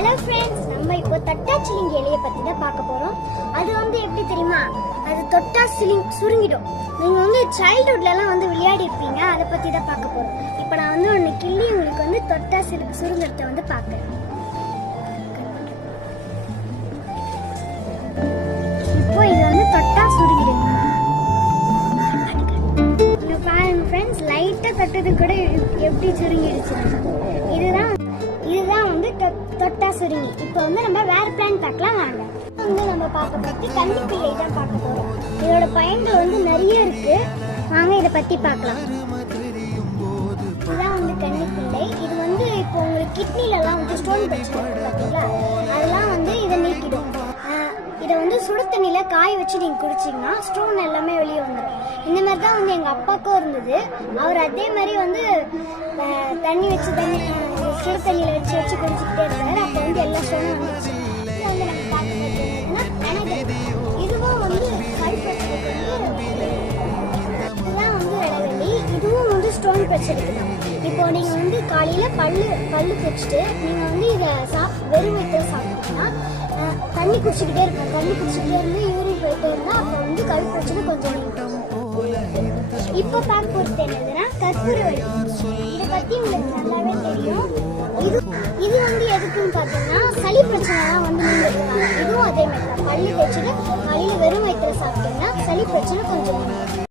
Hello friends, நம்ம இப்போ தட்டாச்சிலிங்கி இலையை பற்றி தான் பார்க்க போகிறோம். அது வந்து எப்படி தெரியுமா, அது தொட்டா சுருங்கிடும். நீங்கள் வந்து சைல்ட்ஹுட்லலாம் வந்து விளையாடி இருப்பீங்க, அதை பற்றி தான் பார்க்க போகிறோம். இப்போ நான் வந்து ஒன்று கிள்ளி உங்களுக்கு வந்து தொட்டா சுருங்கிறத வந்து பார்க்குறேன். இப்போ இது வந்து தொட்டா சுருங்கிடுங்க. பாருங்க ஃப்ரெண்ட்ஸ், லைட்டாக தொட்டது கூட எப்படி சுருங்கிடுச்சு. இதுதான் வந்து தொட்டா சுருங்கி. இப்போ வந்து நம்ம வேற பிளான் பார்க்கலாம் வாங்க. வந்து நம்ம பார்க்க பற்றி கன்னிப்பிள்ளை தான் பார்க்க போகிறோம். இதோட பயன்கள் வந்து நிறைய இருக்கு, வாங்க இதை பற்றி பார்க்கலாம். இதுதான் வந்து கன்னிப்பிள்ளை. இது வந்து இப்போ உங்களுக்கு கிட்னிலலாம் வந்து ஸ்டோன் பிரச்சனை பார்த்தீங்களா, அதெல்லாம் வந்து இதை நீக்கிடும். இதை வந்து சுடு தண்ணியில் காய வச்சு நீங்கள் குடிச்சிங்கன்னா ஸ்டோன் எல்லாமே வெளியே வந்துடும். இந்த மாதிரி தான் வந்து எங்கள் அப்பாவுக்கும் இருந்தது. அவர் அதே மாதிரி வந்து தண்ணி வச்சு சுடு தண்ணியில் வச்சு வச்சு குடிச்சிக்கிட்டே இருந்தார். அப்போ வந்து எல்லா ஸ்டோனும் வந்துச்சு. வந்து நம்ம பார்த்தீங்கன்னா இதுவும் வந்து இதுதான் வந்து ரெடவெள்ளி. இதுவும் வந்து ஸ்டோன் பிரச்சனைக்கு தான். இப்போ நீங்கள் வந்து காலையில் பல்லு தேய்ச்சிட்டு நீங்கள் வந்து இதை வெறும் வயிற்று சாப்பிட்டீங்கன்னா தண்ணி குடிச்சிக்கிட்டே இருக்கும். தண்ணி குடிச்சிக்கிட்டே இருந்து யூரின் போயிட்டே இருந்தால் அப்போ வந்து கல் பிரச்சனை கொஞ்சம் நீட்டும். இப்போ பார்க்க போகிறது என்னதுன்னா கற்பூரவள்ளி. இதை பற்றி உங்களுக்கு நல்லாவே தெரியும். இது வந்து எதுக்குன்னு பார்த்தோம்னா சளி பிரச்சனைலாம் வந்து நீங்க இதுவும் அதே மாதிரி தான். பல்லு தேய்ச்சிட்டு காலையில் வெறும் வயிற்று சாப்பிட்டீங்கன்னா சளி பிரச்சனை கொஞ்சம்